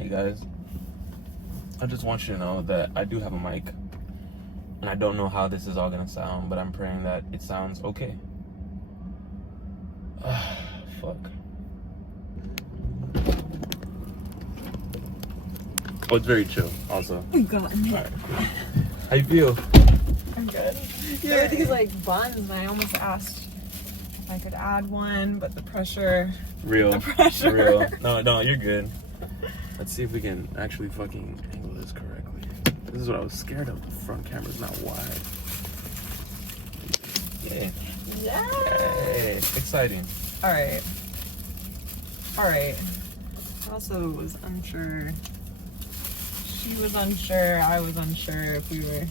Hey guys, I just want you to know that I do have a mic, and I don't know how this is all gonna sound, but I'm praying that it sounds okay. Fuck. Oh, it's very chill, also. We got it. Alright, cool. How you feel? I'm good. Yeah, there were these like buns, and I almost asked if I could add one, but the pressure. Real. The pressure. Real. No, you're good. Let's see if we can actually fucking angle this correctly. This is what I was scared of. The front camera's not wide. Yeah. Yeah. Hey, exciting. All right. I also was unsure. She was unsure. I was unsure if we were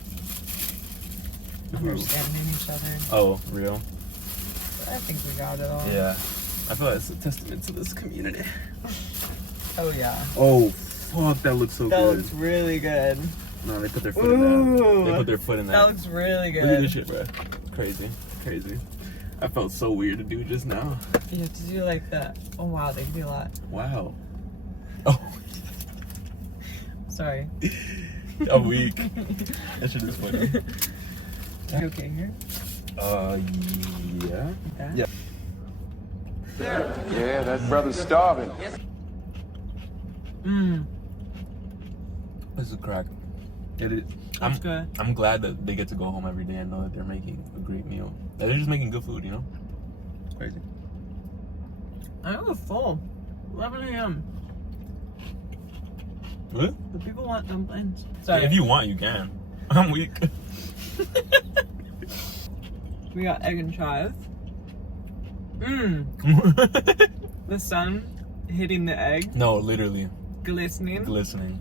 understanding each other. Oh, real? But I think we got it all. Yeah. I feel like it's a testament to this community. Oh yeah. Oh, fuck, that looks so That good. looks really good. No, they put their foot in that. They put their foot in that. That looks really good. Look at this shit, bro. Crazy. I felt so weird to do just now. You have to do like that. Oh wow, they can do a lot. Wow. Oh. Sorry. I'm weak. That shit is funny. You okay here? Yeah. Okay. Yeah. Yeah, that brother's starving. This is a crack. It is. That's good. I'm glad that they get to go home every day and know that they're making a great meal. That they're just making good food, you know? It's crazy. I was full. 11 a.m. What? The people want dumplings. Yeah, Sorry. if you want, you can. I'm weak. We got egg and chives. The sun hitting the egg, No, literally. glistening. Glistening.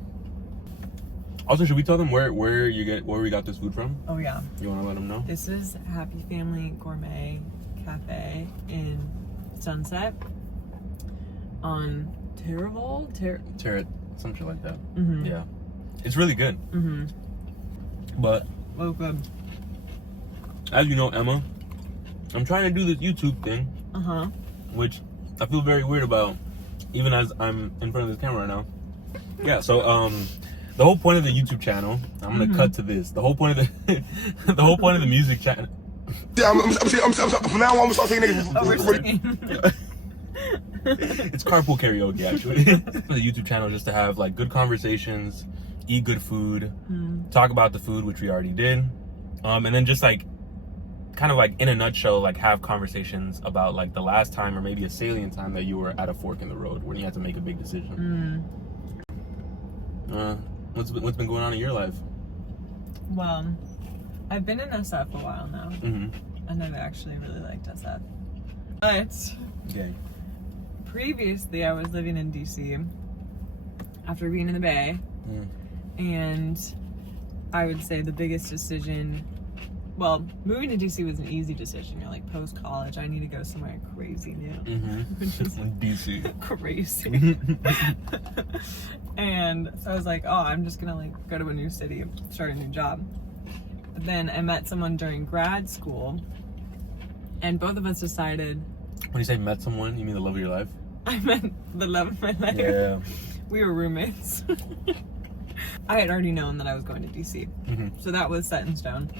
Also, should we tell them where we got this food from? Oh yeah. You want to let them know? This is Happy Family Gourmet Cafe in Sunset on Terrible. Tarot, some shit like that. Mm-hmm. Yeah. It's really good. Mm-hmm. But Oh good. as you know, Emma, I'm trying to do this YouTube thing, which I feel very weird about, even as I'm in front of this camera right now. Yeah, so the whole point of the YouTube channel, I'm gonna cut to this. The whole point of the the whole point of the music channel. Yeah, from now on, I'm start taking niggas. Oh, we're singing. It's carpool karaoke, actually. The YouTube channel just to have like good conversations, eat good food, talk about the food, which we already did, and then just like kind of like in a nutshell, like have conversations about like the last time or maybe a salient time that you were at a fork in the road when you had to make a big decision. What's been going on in your life? Well, I've been in SF a while now, and I've actually really liked SF. But Okay. previously, I was living in DC after being in the Bay, and I would say the biggest decision. Well, moving to DC was an easy decision. You're like, post-college, I need to go somewhere crazy new. Which is DC. crazy. And so I was like, oh, I'm just gonna like go to a new city, start a new job. But then I met someone during grad school, and both of us decided. When you say met someone, you mean the love of your life? I met the love of my life. Yeah. We were roommates. I had already known that I was going to DC. So that was set in stone.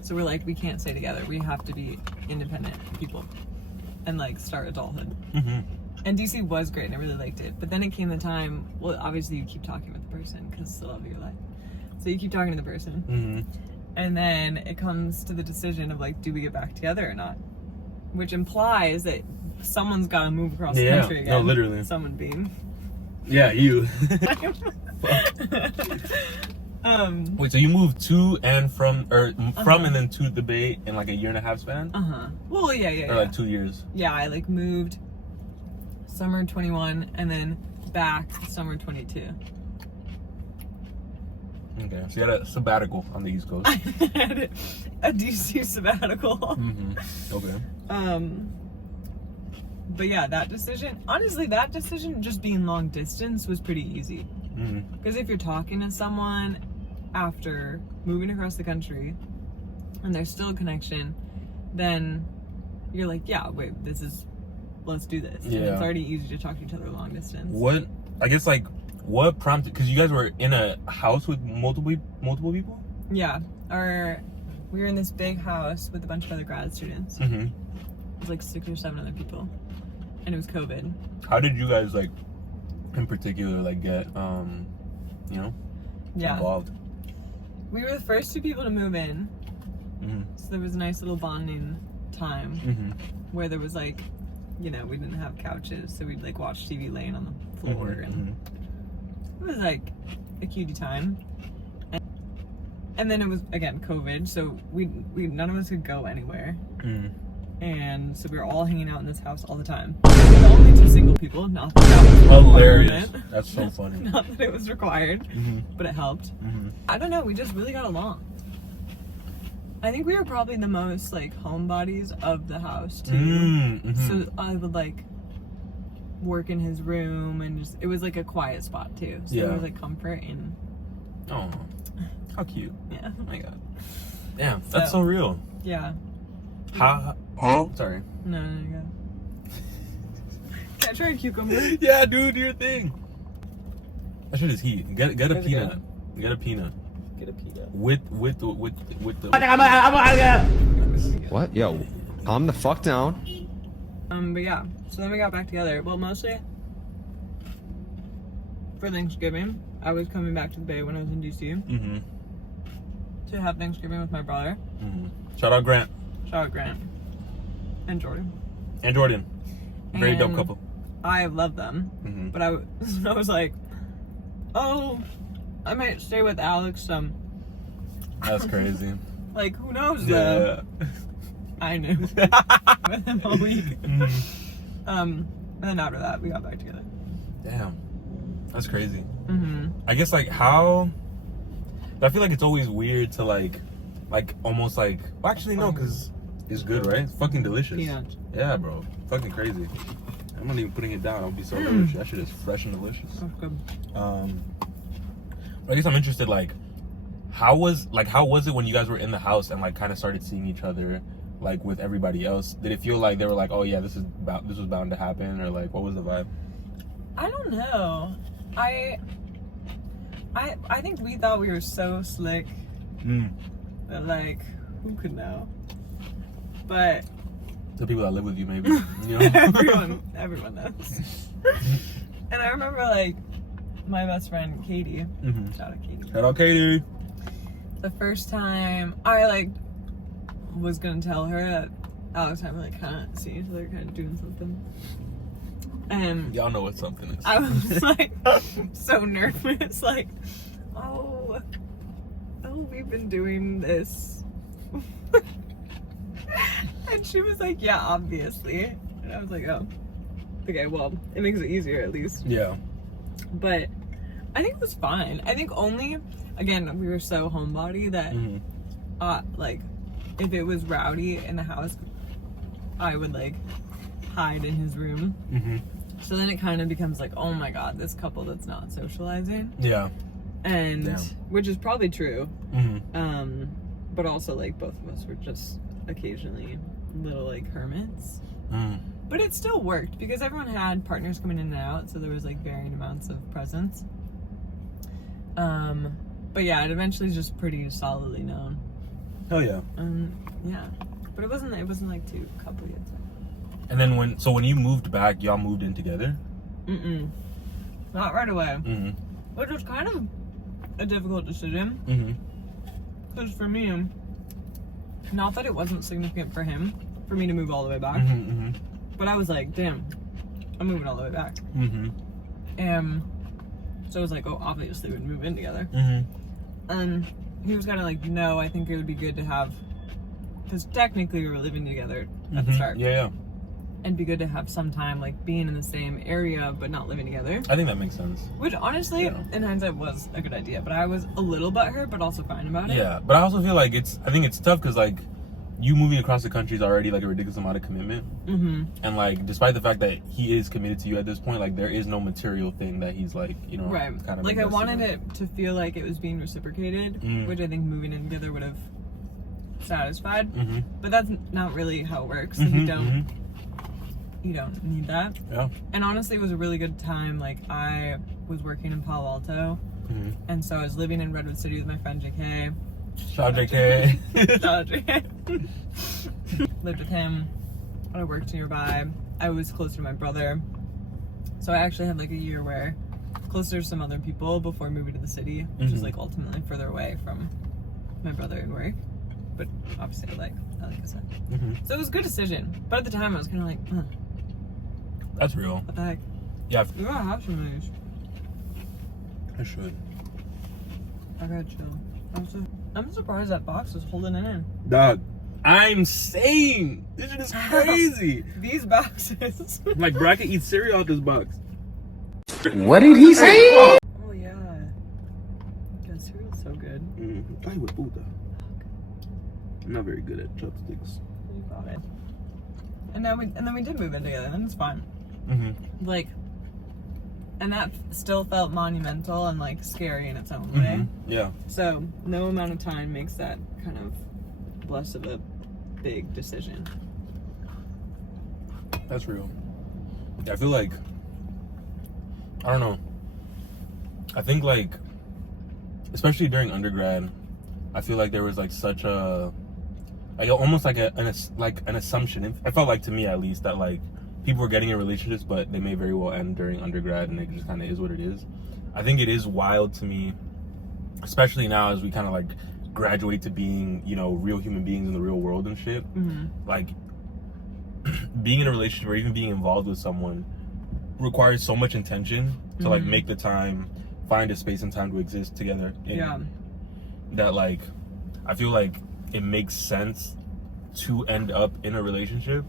So we're like, we can't stay together. We have to be independent people and like start adulthood. And DC was great and I really liked it. But then it came the time, well, obviously you keep talking with the person because it's the love of your life. So you keep talking to the person. And then it comes to the decision of like, do we get back together or not? Which implies that someone's got to move across the country again. No, literally. Someone being. Yeah, you. Wait, so you moved to and from, or from and then to the Bay in like a year and a half span? Well, yeah. Or like 2 years? Yeah, I like moved summer 21 and then back summer 22. Okay, so you had a sabbatical on the East Coast. I had a DC sabbatical. Okay. But yeah, that decision, honestly, just being long distance was pretty easy. Because if you're talking to someone after moving across the country and there's still a connection, then you're like, yeah, wait, let's do this. Yeah. And it's already easy to talk to each other long distance. What I guess like what prompted, because you guys were in a house with multiple people? Yeah, we were in this big house with a bunch of other grad students. Mm-hmm. It was like 6 or 7 other people, and it was COVID. How did you guys like, in particular, like get involved? We were the first 2 people to move in, so there was a nice little bonding time where there was like, we didn't have couches, so we'd like watch TV laying on the floor, and it was like a cutie time. And then it was again COVID, so we none of us could go anywhere, and so we were all hanging out in this house all the time. The only 2 single people, not that that was hilarious. That's so funny. Not that it was required, but it helped. I don't know. We just really got along. I think we were probably the most like homebodies of the house too. So I would like work in his room, and just it was like a quiet spot too. So there was like comfort in. Oh, how cute! Yeah. Oh my god. Damn, that's so real. Yeah. How? Sorry. No, you go. Can I try a cucumber? Yeah, dude, do your thing. That shit is heat. Get a peanut. Get a peanut. Get a peanut. With the. What? Yo, calm the fuck down. But yeah, so then we got back together. Well, mostly for Thanksgiving. I was coming back to the Bay when I was in DC to have Thanksgiving with my brother. Shout out Grant. Shout out Grant and Jordan. And Jordan. Very dope couple. I love them, but I was like, oh, I might stay with Alex some. That's crazy. Like, who knows? Yeah. I knew. With him all week. And then after that, we got back together. Damn. That's crazy. I guess like how. I feel like it's always weird to like almost like. Well, actually no, because it's good, right? It's fucking delicious. Peanuts. Yeah, bro. Fucking crazy. I'm not even putting it down. It'll be so delicious. That shit is fresh and delicious. That's good. But I guess I'm interested. Like, how was it when you guys were in the house and like kind of started seeing each other, like with everybody else? Did it feel like they were like, oh yeah, this was bound to happen, or like what was the vibe? I don't know. I think we thought we were so slick that like who could know? But The people that live with you, maybe. You know? everyone knows. And I remember like my best friend Katie. Shout out Katie. Shout out Katie. The first time I like was gonna tell her that Alex and I were like kind of seeing each other, kind of doing something. And y'all know what something is. I was like so nervous, like, oh, we've been doing this. And she was like, yeah, obviously. And I was like, oh, okay, well, it makes it easier at least. Yeah. But I think it was fine. I think only, again, we were so homebody that, like, if it was rowdy in the house, I would like hide in his room. So then it kind of becomes like, oh my god, this couple that's not socializing. Yeah. And Damn. which is probably true. But also like both of us were just occasionally little like hermits. But it still worked because everyone had partners coming in and out, so there was like varying amounts of presence. But yeah, it eventually is just pretty solidly known. Hell yeah. Yeah. But it wasn't like too couple yet. And then when you moved back, y'all moved in together? Not right away. Which was kind of a difficult decision. Because for me, not that it wasn't significant for him, for me to move all the way back. But I was like, damn, I'm moving all the way back. And so I was like, oh, obviously we'd move in together. And he was kind of like, no, I think it would be good to have, because technically we were living together at the start. Yeah. And be good to have some time like being in the same area but not living together. I think that makes sense. Which honestly, in hindsight, was a good idea. But I was a little butthurt, but also fine about it. Yeah, but I also feel like I think it's tough because like you moving across the country is already like a ridiculous amount of commitment. And like despite the fact that he is committed to you at this point, like there is no material thing that he's like, you know, right. kind of like I wanted it to feel like it was being reciprocated, which I think moving in together would have satisfied. But that's not really how it works. If you don't you don't need that. Yeah. And honestly, it was a really good time. Like, I was working in Palo Alto, and so I was living in Redwood City with my friend JK. Shout out JK. Shout out JK. Lived with him. I worked nearby. I was closer to my brother. So I actually had like a year where closer to some other people before moving to the city, which is like ultimately further away from my brother and work. But obviously I like I said. So it was a good decision. But at the time I was kind of like, That's real. what the heck? Yeah. You gotta have some of these. I should. I gotta chill. I'm surprised that box is holding it in. Dog. I'm saying this shit is crazy. These boxes. Like, bro, I can eat cereal out this box. What did he say? Oh yeah. That cereal's so good. Ay, with puta. I'm not very good at chopsticks. You got it. And then we did move in together, and it's fine. Like, and that still felt monumental and like scary in its own way. Yeah. So no amount of time makes that kind of less of a big decision. That's real. Yeah, I feel like, I don't know. I think like, especially during undergrad, I feel like there was like such a, like almost like an assumption. I felt like, to me at least, that like people were getting in relationships, but they may very well end during undergrad, and it just kind of is what it is. I think it is wild to me, especially now as we kind of like graduate to being, you know, real human beings in the real world and shit. Like, being in a relationship or even being involved with someone requires so much intention to like make the time, find a space and time to exist together. And that like, I feel like it makes sense to end up in a relationship.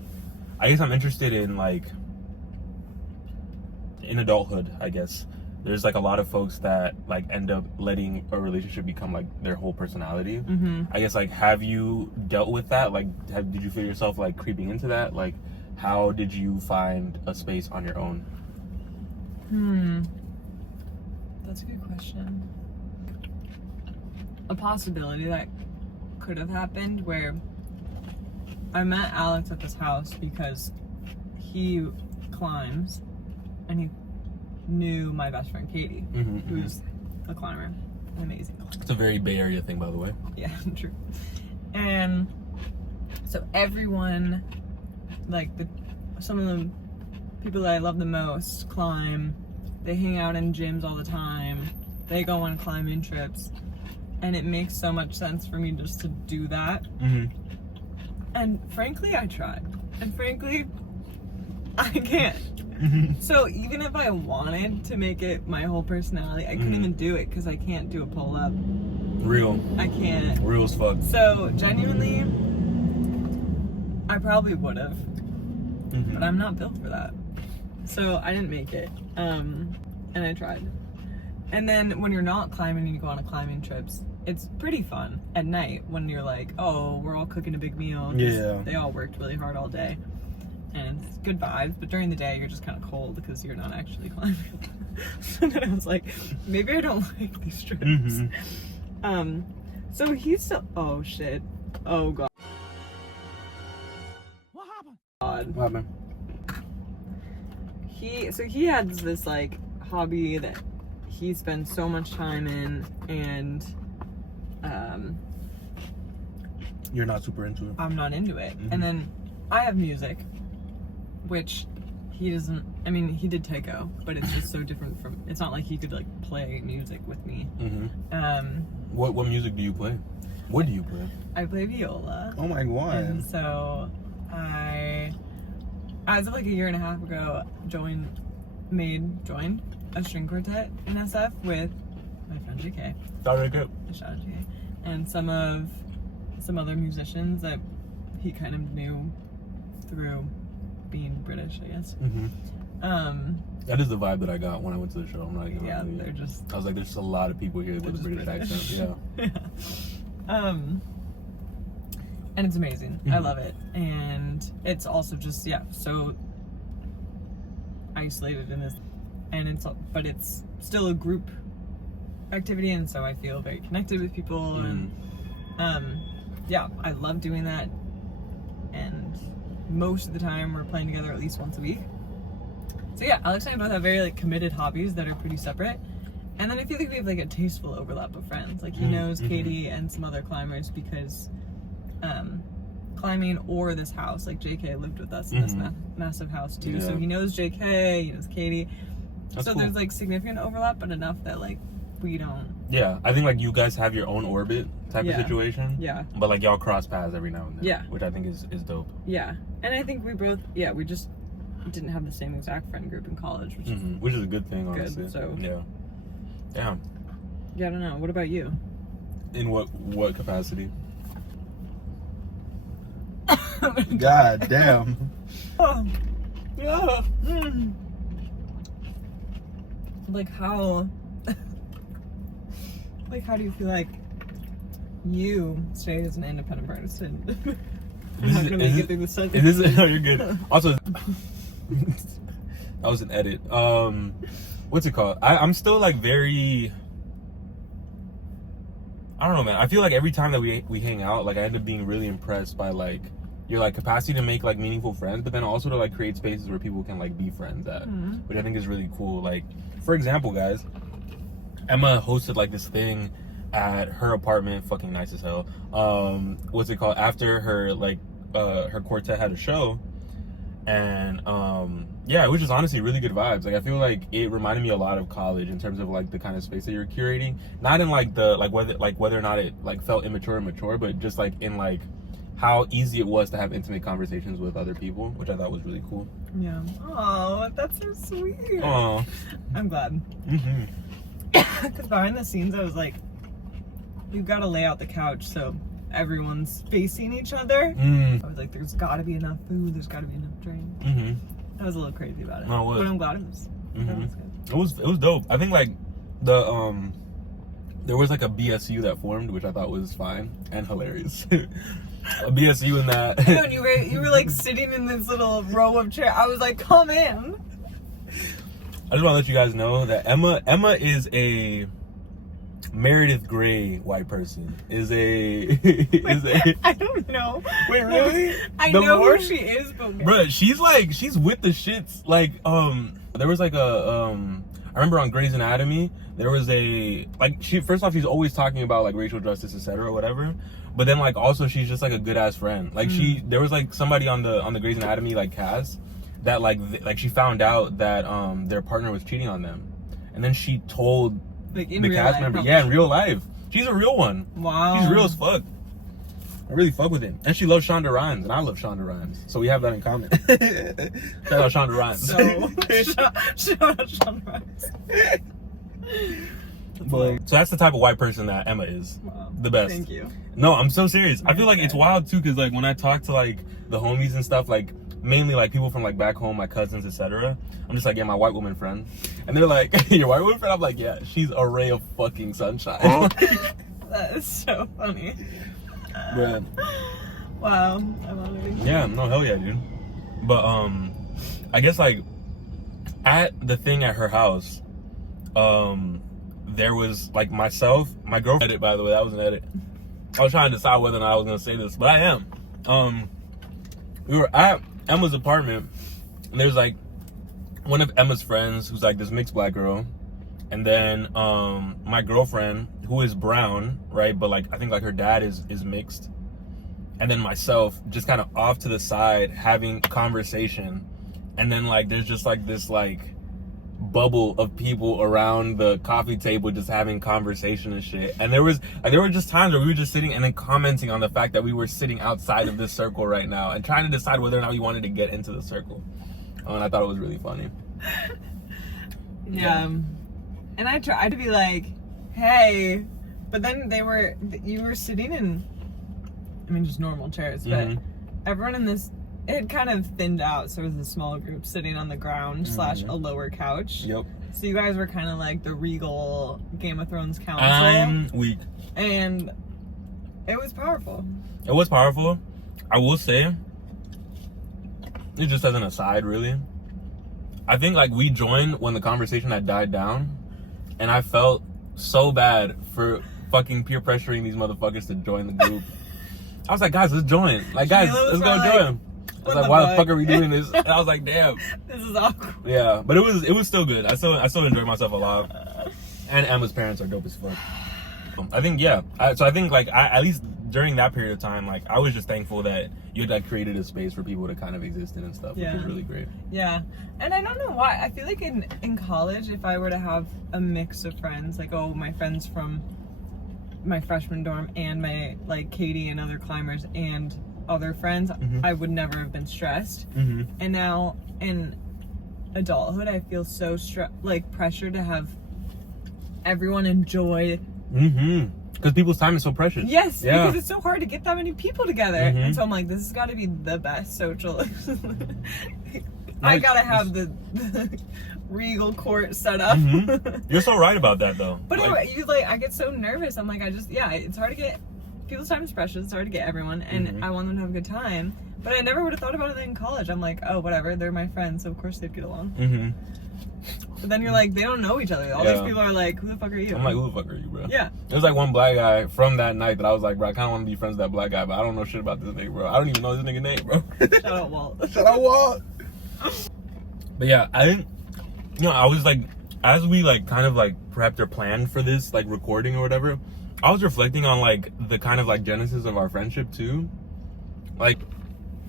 I guess I'm interested in like, in adulthood, I guess. There's like a lot of folks that like end up letting a relationship become like their whole personality. I guess like, have you dealt with that? Like, did you feel yourself like creeping into that? Like, how did you find a space on your own? That's a good question. A possibility that could have happened where I met Alex at this house because he climbs and he knew my best friend Katie, who's a climber, an amazing climber. It's a very Bay Area thing, by the way. Yeah, true. And so everyone, like some of the people that I love the most climb. They hang out in gyms all the time. They go on climbing trips, and it makes so much sense for me just to do that. And frankly, I tried, and frankly, I can't. So even if I wanted to make it my whole personality, I couldn't even do it because I can't do a pull-up. Real. I can't. Real as fuck. So genuinely, I probably would have, but I'm not built for that. So I didn't make it, and I tried. And then when you're not climbing and you go on a climbing trips, it's pretty fun at night when you're like, oh, we're all cooking a big meal. Yeah. They all worked really hard all day. And it's good vibes, but during the day you're just kind of cold because you're not actually climbing. So then I was like, maybe I don't like these trips. So he's still, oh shit, oh god. What happened? He has this like hobby that he spends so much time in, and You're not super into it. I'm not into it. And then I have music, which he doesn't. I mean, he did taiko, but it's just so different from. It's not like he could like play music with me. What music do you play? What do you play? I play viola. Oh my god. And so as of like a year and a half ago, joined a string quartet in SF with my friend JK. Shout out to JK. And some other musicians that he kind of knew through being British, I guess. That is the vibe that I got when I went to the show. I'm not even Yeah, they're just. I was like, there's just a lot of people here with a British accent. Yeah. And it's amazing. I love it. And it's also just, so isolated in this, and but it's still a group activity, and so I feel very connected with people, and I love doing that, and most of the time we're playing together at least once a week. So yeah, Alex and I both have very like committed hobbies that are pretty separate. And then I feel like we have like a tasteful overlap of friends. Like he knows Katie and some other climbers because climbing or this house, like JK lived with us in this massive house too. So he knows JK, he knows Katie. That's so cool. There's like significant overlap, but enough that like we don't. Yeah, I think like you guys have your own orbit type of situation. Yeah. But like y'all cross paths every now and then. Yeah. Which I think is dope. Yeah. And I think we both, we just didn't have the same exact friend group in college, Which is a good thing, honestly. good. So yeah. Yeah. Yeah, I don't know. What about you? In what capacity? God damn. Oh. Yeah. Like how do you feel like you stay as an independent person? I'm not gonna make it through the sentence. No, you're good. Also, that was an edit. What's it called? I'm still like very, I don't know, man. I feel like every time that we hang out, like I end up being really impressed by like your like capacity to make like meaningful friends, but then also to like create spaces where people can like be friends at, which I think is really cool. Like, for example, guys, Emma hosted like this thing at her apartment, fucking nice as hell. What's it called? After her like her quartet had a show, and it was just honestly really good vibes. Like I feel like it reminded me a lot of college in terms of like the kind of space that you're curating, not in like the whether or not it like felt immature or mature, but just like in like how easy it was to have intimate conversations with other people, which I thought was really cool. Yeah. Oh, that's so sweet. Oh, I'm glad. Because behind the scenes, I was like, you've got to lay out the couch so everyone's facing each other. I was like, there's got to be enough food. There's got to be enough drink. I was a little crazy about it. No, it was. But I'm glad it was. That was good. It was dope. I think like the there was like a BSU that formed, which I thought was fine and hilarious. A BSU in that. I know, and you were like sitting in this little row of chairs. I was like, come in. I just want to let you guys know that Emma is a Meredith Grey white person. I don't know. Wait, really? I know who she is, but bruh, she's with the shits. Like there was like a I remember on Grey's Anatomy there was a like first off she's always talking about like racial justice, etc. or whatever. But then like also she's just like a good ass friend. Like there was like somebody on the Grey's Anatomy like cast that like she found out that their partner was cheating on them, and then she told like in the real cast life, member. probably. Yeah, in real life, she's a real one. Wow, she's real as fuck. I really fuck with him, and she loves Shonda Rhimes, and I love Shonda Rhimes, so we have that in common. Shout out Shonda Rhimes. So shout out Shonda Rhimes. So that's the type of white person that Emma is. Wow. The best. Thank you. No, I'm so serious. I feel like it's wild too, because like when I talk to like the homies and stuff, like mainly like people from like back home, my cousins, etc. I'm just like, yeah, my white woman friend, and they're like, your white woman friend? I'm like, yeah, she's a ray of fucking sunshine. That is so funny. But, wow, I'm honored. yeah, no, hell yeah, dude. But I guess like at the thing at her house, there was like myself, my girlfriend. Edit, by the way, that was an edit. I was trying to decide whether or not I was gonna say this, but I am. We were at Emma's apartment, and there's like one of Emma's friends who's like this mixed black girl, and then my girlfriend who is brown, right? But like I think like her dad is mixed, and then myself just kind of off to the side having a conversation, and then like there's just like this like bubble of people around the coffee table just having conversation and shit. And there were just times where we were just sitting and then commenting on the fact that we were sitting outside of this circle right now and trying to decide whether or not we wanted to get into the circle. And I thought it was really funny. Yeah. And I tried to be like, hey, but then you were sitting in, I mean, just normal chairs, but everyone in this, it had kind of thinned out, so it was a small group sitting on the ground / a lower couch. Yep. So you guys were kind of like the regal Game of Thrones council. I'm weak. And it was powerful. It was powerful. I will say, it just as an aside, really, I think like we joined when the conversation had died down, and I felt so bad for fucking peer pressuring these motherfuckers to join the group. I was like, guys, let's join. Like, guys, let's go join. I was like, why the fuck are we doing this? And I was like, damn. This is awkward. Yeah, but it was still good. I still enjoyed myself a lot. And Emma's parents are dope as fuck. I think, yeah. So I think, like, at least during that period of time, like, I was just thankful that you had, like, created a space for people to kind of exist in and stuff, which was really great. Yeah. And I don't know why. I feel like in college, if I were to have a mix of friends, like, oh, my friends from my freshman dorm and my, like, Katie and other climbers and other friends, I would never have been stressed. And now in adulthood, I feel so pressure to have everyone enjoy. Because people's time is so precious. Yes, because it's so hard to get that many people together. And so I'm like, this has got to be the best social. I gotta have the regal court set up. You're so right about that, though. But anyway, I get so nervous. I'm like, it's hard to get, people's time is precious. It's hard to get everyone, and I want them to have a good time. But I never would have thought about it in college. I'm like, oh, whatever, they're my friends, so of course they'd get along. But then you're like, they don't know each other. All these people are like, who the fuck are you? I'm like, who the fuck are you, bro? Yeah. There's like one black guy from that night that I was like, bro, I kind of want to be friends with that black guy, but I don't know shit about this nigga, bro. I don't even know this nigga name, bro. Shout out Walt. Shout out Walt. But yeah, I didn't, I was like, as we like kind of like prepped or planned for this like recording or whatever, I was reflecting on like the kind of like genesis of our friendship too. Like,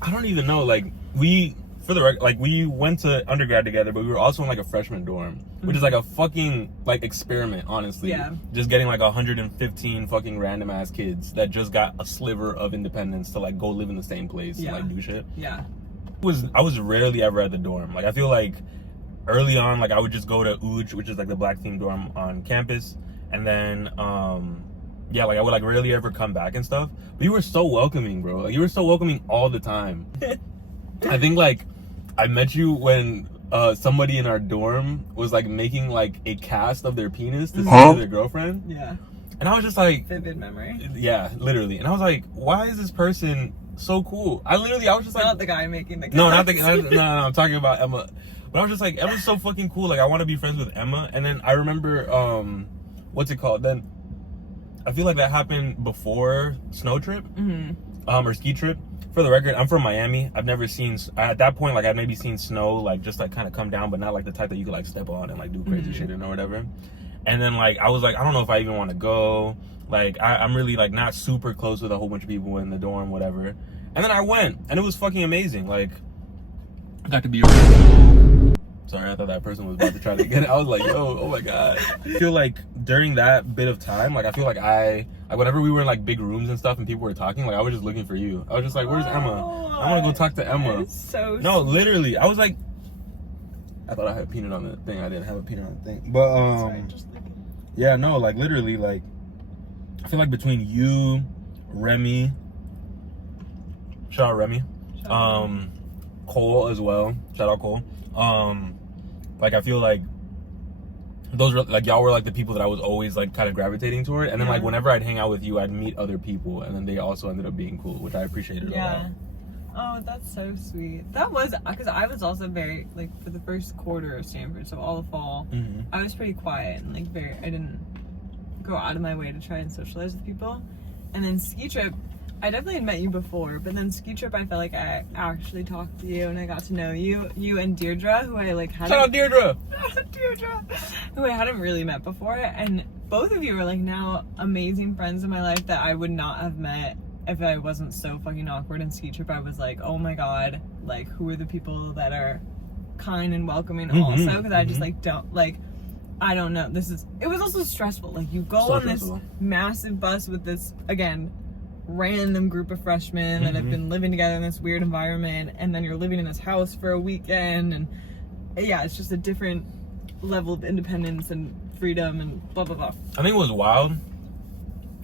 I don't even know, like we went to undergrad together, but we were also in like a freshman dorm, which is like a fucking like experiment, honestly. Yeah. Just getting like 115 fucking random ass kids that just got a sliver of independence to like go live in the same place and like do shit. Yeah. I was rarely ever at the dorm. Like I feel like early on, like I would just go to Uj, which is like the black themed dorm on campus, and then like I would like rarely ever come back and stuff. But you were so welcoming, bro. Like you were so welcoming all the time. I think like I met you when somebody in our dorm was like making like a cast of their penis to send to their girlfriend. Yeah. And I was just like, vivid memory. Yeah, literally. And I was like, why is this person so cool? I was just like, not the guy making the cast. No, not the no, I'm talking about Emma. But I was just like, Emma's so fucking cool. Like I want to be friends with Emma. And then I remember what's it called? Then I feel like that happened before Snow Trip. Or Ski Trip. For the record, I'm from Miami. I've never seen, at that point, like I'd maybe seen snow like just like kind of come down, but not like the type that you could like step on and like do crazy shit in or whatever. And then like I was like, I don't know if I even want to go. Like I'm really like not super close with a whole bunch of people in the dorm, whatever. And then I went, and it was fucking amazing. Like I got to be sorry, I thought that person was about to try to get it. I was like, yo, oh my god. I feel like during that bit of time, like I feel like whenever we were in like big rooms and stuff and people were talking, like I was just looking for you. I was just like, where's Emma? I want to go talk to Emma. So no, literally, I was like, I thought I had a peanut on the thing. I didn't have a peanut on the thing. But yeah, no, like literally, like I feel like between you, Remy, shout out Remy, Cole as well, shout out Cole. Like I feel like those were like y'all were like the people that I was always like kind of gravitating toward, and then like whenever I'd hang out with you, I'd meet other people, and then they also ended up being cool, which I appreciated a lot. Oh, that's so sweet. That was because I was also very like for the first quarter of Stanford, so all the fall, I was pretty quiet and like I didn't go out of my way to try and socialize with people. And then Ski Trip, I definitely had met you before, but then Ski Trip, I felt like I actually talked to you and I got to know you and Deirdre, who I like hadn't. Shout out Deirdre! Deirdre! Who I hadn't really met before, and both of you are like now amazing friends in my life that I would not have met if I wasn't so fucking awkward. In Ski Trip, I was like, oh my god, like who are the people that are kind and welcoming also? Because I just like don't like. I don't know. It was also stressful. Like you go on this massive bus with this again random group of freshmen that have been living together in this weird environment, and then you're living in this house for a weekend, and yeah, it's just a different level of independence and freedom and blah blah blah. I think it was wild.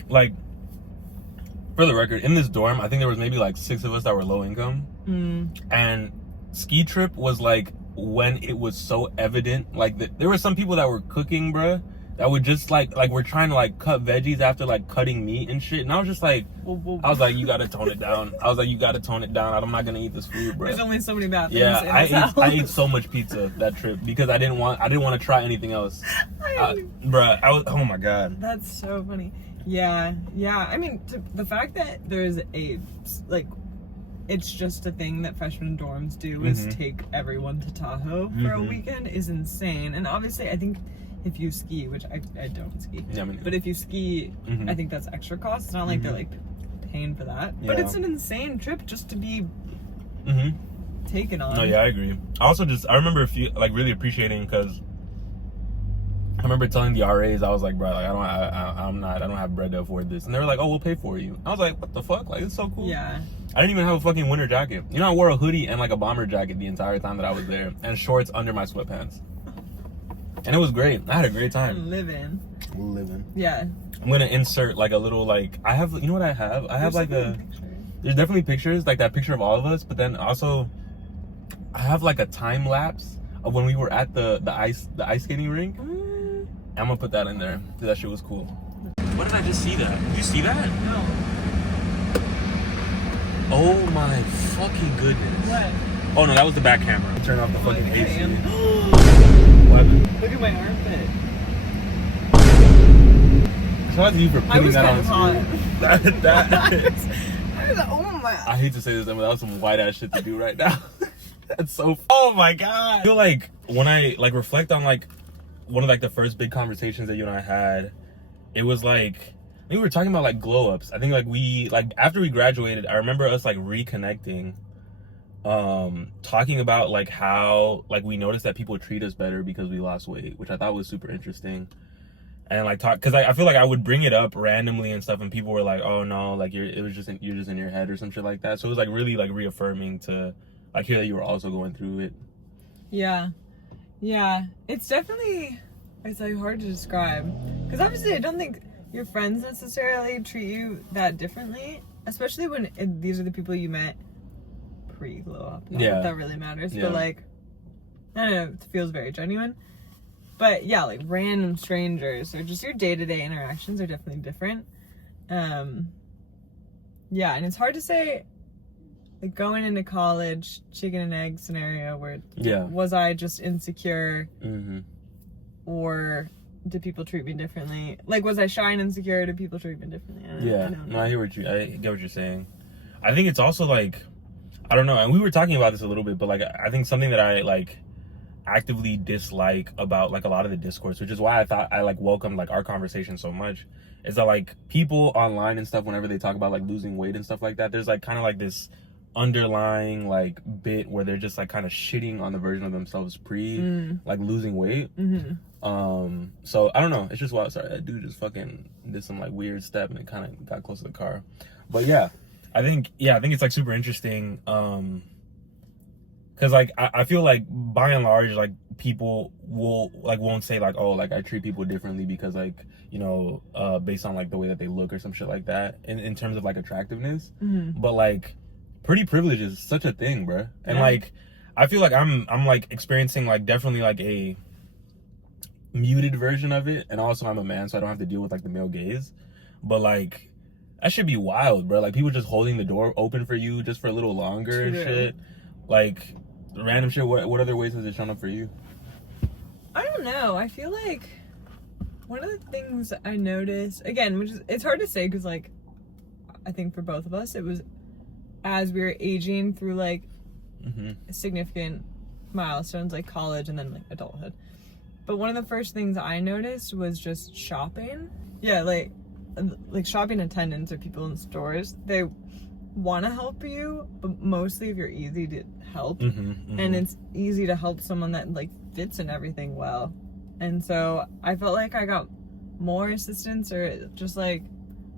Like, for the record, in this dorm, I think there was maybe like 6 of us that were low income, and Ski Trip was like when it was so evident. Like there were some people that were cooking, bruh, that would just like we're trying to like cut veggies after like cutting meat and shit, and I was just like, I was like, you gotta tone it down. I was like, you gotta tone it down. I'm not gonna eat this food, bro. There's only so many bad things. Yeah, I ate so much pizza that trip because I didn't want to try anything else. Bruh, I was, oh my god. That's so funny. Yeah. I mean, the fact that there's a it's just a thing that freshmen dorms do, is take everyone to Tahoe for a weekend, is insane. And obviously, I think if you ski, which I don't ski, but if you ski, I think that's extra cost. It's not like they're like paying for that, but it's an insane trip just to be taken on. No, yeah, I agree. I remember really appreciating, because I remember telling the RAs, I was like, bro, like, I don't have bread to afford this. And they were like, oh, we'll pay for you. I was like, what the fuck? Like, it's so cool. Yeah. I didn't even have a fucking winter jacket. You know, I wore a hoodie and like a bomber jacket the entire time that I was there, and shorts under my sweatpants. And it was great. I had a great time. Living. Yeah. I'm gonna insert like a little, like, I have, you know what I have? I have like there's definitely pictures, like that picture of all of us, but then also I have like a time lapse of when we were at the ice skating rink. I'm gonna put that in there. That shit was cool. What did I just see that? Did you see that? No. Oh my fucking goodness. What? Oh no, that was the back camera. Turn off the fucking AC. What? Look at my armpit. Shout out to you for putting that on hot. I hate to say this, but that was some white ass shit to do right now. That's so. Oh my god. I feel like when I like reflect on like one of like the first big conversations that you and I had, it was like, I think we were talking about like glow ups. I think like we, like after we graduated, I remember us like reconnecting, talking about like how like we noticed that people treat us better because we lost weight, which I thought was super interesting. And like talk, because I feel like I would bring it up randomly and stuff, and people were like, oh no, like you're just in your head or some shit like that. So it was like really like reaffirming to like hear that you were also going through it. Yeah. It's definitely, it's like hard to describe, because obviously I don't think your friends necessarily treat you that differently, especially when these are the people you met pre-glow up. Not that really matters, but like, I don't know, it feels very genuine. But yeah, like random strangers or just your day-to-day interactions are definitely different. Yeah, and it's hard to say, like going into college, chicken and egg scenario where was I just insecure or did people treat me differently? Like, was I shy and insecure? Did people treat me differently? I don't know. I get what you're saying. I think it's also like, I don't know, and we were talking about this a little bit, but like I think something that I like actively dislike about like a lot of the discourse, which is why I thought I like welcomed like our conversation so much, is that like people online and stuff, whenever they talk about like losing weight and stuff like that, there's like kind of like this underlying like bit where they're just like kind of shitting on the version of themselves like losing weight. So I don't know, it's just wild. Sorry, that dude just fucking did some like weird step and it kind of got close to the car. But I think it's like super interesting, because like I feel like by and large like people won't say like, oh, like I treat people differently because like, you know, based on like the way that they look or some shit like that in terms of like attractiveness. But like pretty privilege is such a thing, bruh. And like I feel like I'm like experiencing like definitely like a muted version of it, and also I'm a man, so I don't have to deal with like the male gaze. But like that should be wild, bro. Like people just holding the door open for you just for a little longer and shit. Like random shit. What other ways has it shown up for you? I don't know. I feel like one of the things I noticed, again, which is, it's hard to say because like I think for both of us it was as we were aging through like significant milestones like college and then like adulthood. But one of the first things I noticed was just shopping. Yeah, like shopping attendants or people in stores, they want to help you, but mostly if you're easy to help, and it's easy to help someone that like fits in everything well. And so I felt like I got more assistance or just like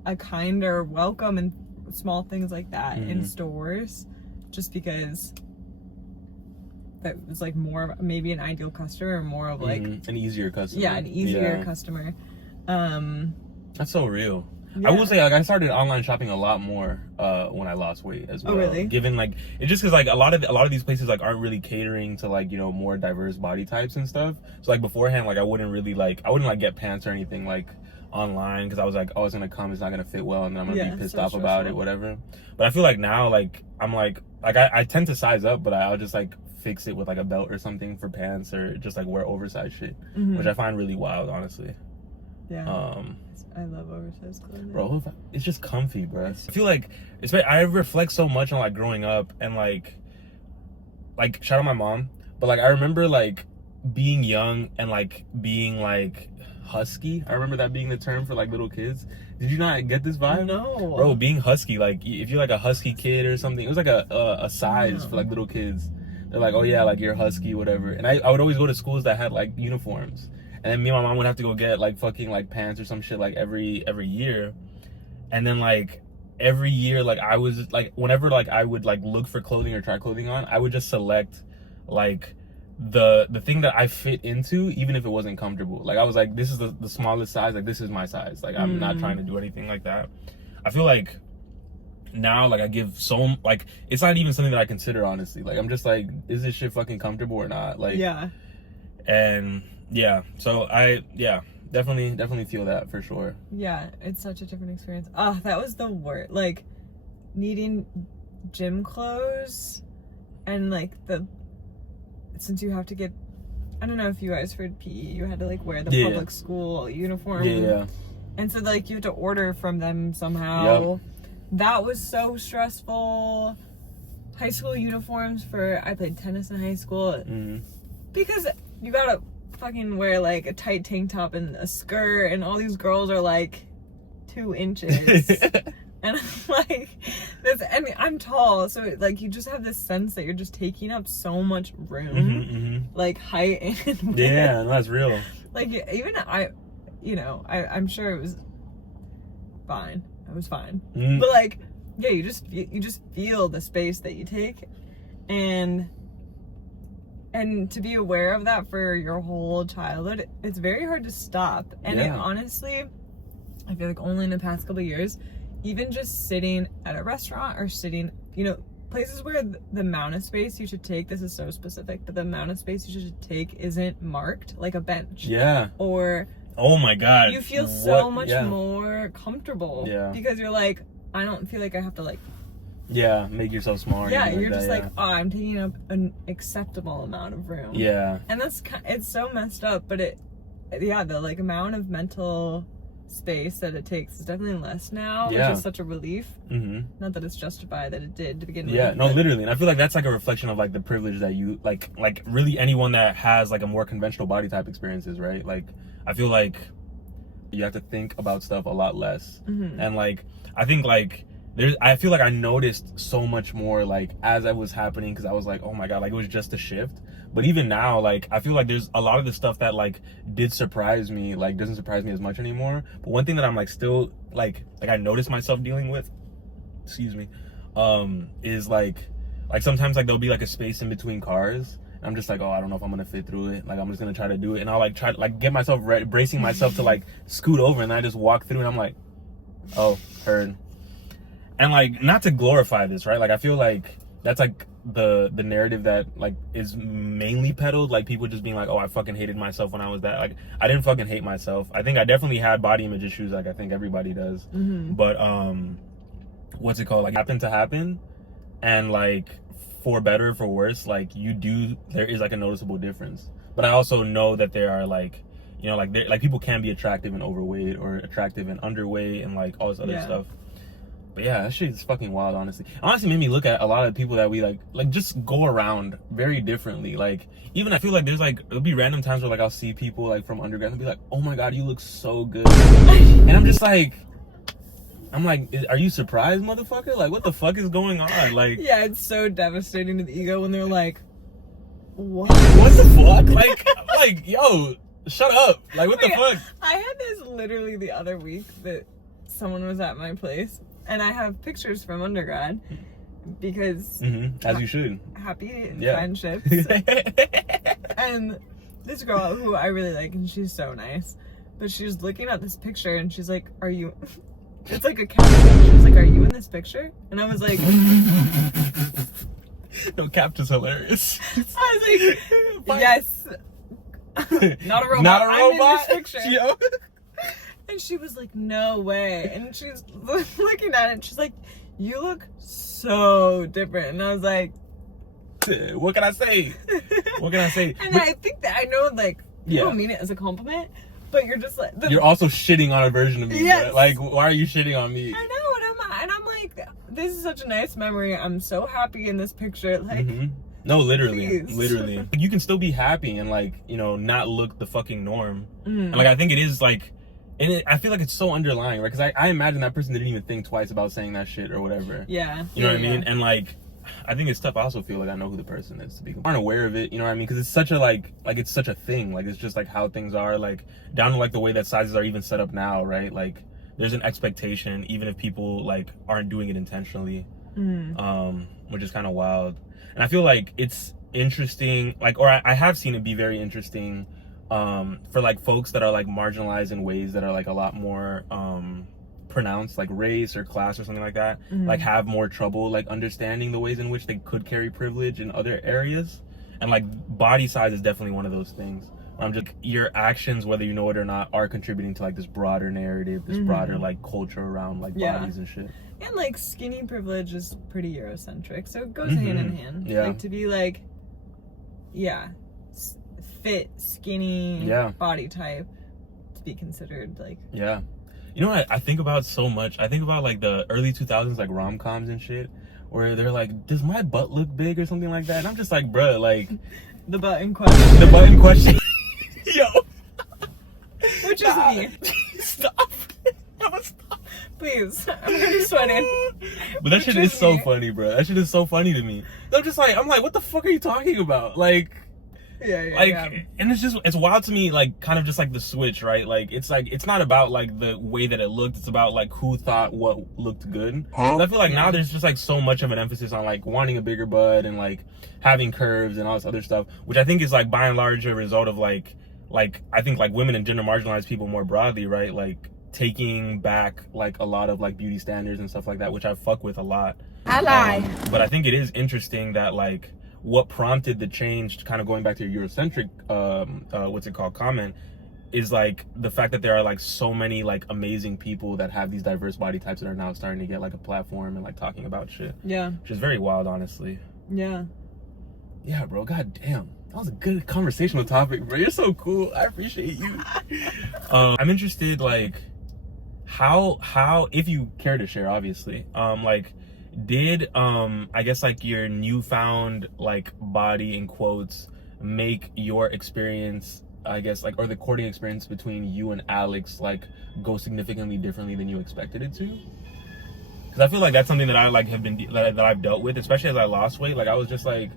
a kinder welcome and small things like that in stores, just because that was like more of maybe an ideal customer or more of like an easier customer. Yeah, an easier customer. That's so real. I will say, like, I started online shopping a lot more when I lost weight as well. Oh, really? Given like it's just because like a lot of these places like aren't really catering to like, you know, more diverse body types and stuff. So like beforehand, like I wouldn't get pants or anything like online because I was like, oh, it's gonna come, it's not gonna fit well, and then I'm gonna be pissed off about it, whatever. But I feel like now, like I'm like I tend to size up, but I'll just like fix it with like a belt or something for pants, or just like wear oversized shit, which I find really wild, honestly. Yeah. I love oversized clothing. Bro, it's just comfy, bro. I feel like I reflect so much on like growing up and like shout out my mom, but like I remember like being young and like being like husky. I remember that being the term for like little kids. Did you not get this vibe? No. Bro, being husky, like if you're like a husky kid or something, it was like a size for like little kids. They're like, oh yeah, like you're husky, whatever. And I would always go to schools that had like uniforms. And then me and my mom would have to go get like fucking like pants or some shit like every year. And then like every year, like I was like, whenever like I would like look for clothing or try clothing on, I would just select like the thing that I fit into, even if it wasn't comfortable. Like I was like, this is the smallest size, like this is my size. Like I'm not trying to do anything like that. I feel like now like I give so like it's not even something that I consider, honestly. Like I'm just like, is this shit fucking comfortable or not? Like yeah. And yeah, so definitely feel that for sure. Yeah, it's such a different experience. That was the worst. Like needing gym clothes and like since you have to get, I don't know if you guys heard PE, you had to like wear the public school uniform. Yeah. And so like you have to order from them somehow. Yep. That was so stressful. High school uniforms I played tennis in high school. Because you gotta fucking wear like a tight tank top and a skirt, and all these girls are like 2 inches. And I'm like, I'm tall, so like you just have this sense that you're just taking up so much room, like height and width. Yeah, no, that's real. Like even I'm sure it was fine. It was fine, but like, yeah, you just feel the space that you take, and to be aware of that for your whole childhood, it's very hard to stop. And it, honestly, I feel like only in the past couple of years, even just sitting at a restaurant or sitting, places where the amount of space you should take, this is so specific, but the amount of space you should take isn't marked, like a bench. Yeah. Or, oh my God. you feel so much more comfortable. Yeah. Because you're like, I don't feel like I have to like, yeah, make yourself smaller. Yeah, you're just like, oh, I'm taking up an acceptable amount of room. Yeah. And it's so messed up, but the like amount of mental space that it takes is definitely less now, which is such a relief. Not that it's justified that it did to begin with. Yeah, no, literally. And I feel like that's like a reflection of like the privilege that you like really anyone that has like a more conventional body type experiences, right? Like I feel like you have to think about stuff a lot less. And like I think like I feel like I noticed so much more like as that was happening, because I was like, oh my God, like it was just a shift. But even now, like I feel like there's a lot of the stuff that like did surprise me, like doesn't surprise me as much anymore. But one thing that I'm like still like I notice myself dealing with, is like sometimes like there'll be like a space in between cars. And I'm just like, oh, I don't know if I'm gonna fit through it. Like I'm just gonna try to do it, and I'll like try to like get myself bracing myself to like scoot over, and then I just walk through, and I'm like, oh, heard. And like, not to glorify this, right? Like I feel like that's like the narrative that like is mainly peddled, like people just being like, oh, I fucking hated myself when I was that. Like I didn't fucking hate myself. I think I definitely had body image issues, like I think everybody does. But what's it called, like happened to happen, and like for better or for worse, like there is like a noticeable difference. But I also know that there are like, like people can be attractive and overweight, or attractive and underweight, and like all this other stuff. But yeah, that shit is fucking wild, honestly. Honestly made me look at a lot of people that we like just go around very differently. Like, even I feel like there'll be random times where like I'll see people like from undergrad and be like, oh my God, you look so good. And I'm just like, are you surprised, motherfucker? Like, what the fuck is going on? Like, yeah, it's so devastating to the ego when they're like, what? What the fuck? like, yo, shut up. Like, what the fuck? I had this literally the other week that someone was at my place. And I have pictures from undergrad because as you should. Happy friendships. And this girl who I really like, and she's so nice, but she's looking at this picture and she's like, are you, it's like a caption. She was like, are you in this picture? And I was like, no, caption's hilarious. I was like, yes. Not a robot. Not a robot. I'm in this picture. Yo. And she was like, no way. And she's looking at it and she's like, you look so different. And I was like, what can I say? What can I say? And I think that I know, like, people mean it as a compliment, But you're just like... You're also shitting on a version of me. Yes. But, like, why are you shitting on me? I know, and I'm like, this is such a nice memory. I'm so happy in this picture. Like, no, literally. please. Literally. You can still be happy and, like, you know, not look the fucking norm. And, like, I think it is, like... And I feel like it's so underlying, right? Because I imagine that person didn't even think twice about saying that shit or whatever. Yeah. You know what I mean? And, like... I think it's tough. I also feel like I know who the person is, to be aren't aware of it, you know what I mean? Because it's such a like it's such a thing. Like, it's just like how things are, like down to like the way that sizes are even set up now, right? Like, there's an expectation, even if people like aren't doing it intentionally, which is kind of wild. And I feel like it's interesting, like, or I have seen it be very interesting for like folks that are like marginalized in ways that are like a lot more pronounced, like race or class or something like that, like have more trouble like understanding the ways in which they could carry privilege in other areas. And like body size is definitely one of those things where I'm just, your actions, whether you know it or not, are contributing to like this broader narrative, this broader like culture around like bodies and shit. And like skinny privilege is pretty Eurocentric, so it goes hand in hand. Like, to be like, fit, skinny body type, to be considered like you know what I think about so much? I think about like the early 2000s like rom-coms and shit where they're like, does my butt look big or something like that? And I'm just like, bruh, like the butt in question. Yo, which is me. Stop. Please, I'm already sweating. But that shit is so funny, bro. That shit is so funny to me. I'm just like, what the fuck are you talking about? Like, and it's wild to me, like, kind of just like the switch, right? Like, it's not about like the way that it looked, it's about like who thought what looked good. I feel like now there's just like so much of an emphasis on like wanting a bigger butt and like having curves and all this other stuff, which I think is like by and large a result of like I think like women and gender marginalized people more broadly, right? Like taking back like a lot of like beauty standards and stuff like that, which I fuck with a lot. I lie. But I think it is interesting that like what prompted the change, kind of going back to your Eurocentric comment, is like the fact that there are like so many like amazing people that have these diverse body types that are now starting to get like a platform and like talking about shit. Which is very wild, honestly. Yeah, bro, god damn, that was a good conversational topic, bro. You're so cool. I appreciate you. I'm interested, like, how if you care to share, obviously, like, did I guess like your newfound like body in quotes make your experience, I guess, like, or the courting experience between you and Alex like go significantly differently than you expected it to? Because I feel like that's something that I like have been that I've dealt with, especially as I lost weight. Like, I was just like,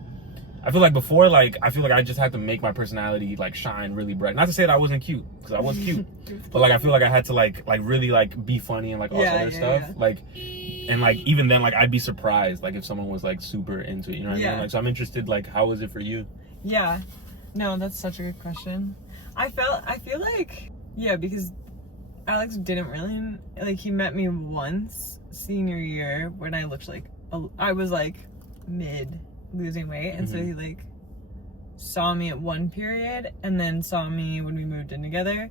I feel like before, like, I feel like I just had to make my personality like shine really bright. Not to say that I wasn't cute, because I was cute, but like I feel like I had to like really like be funny and like all this other stuff. Like, and like even then, like, I'd be surprised like if someone was like super into it, you know what I mean? Like, so I'm interested, like, how was it for you? No, that's such a good question. I feel like, because Alex didn't really, like, he met me once senior year when I looked like I was like mid losing weight, and so he like saw me at one period and then saw me when we moved in together,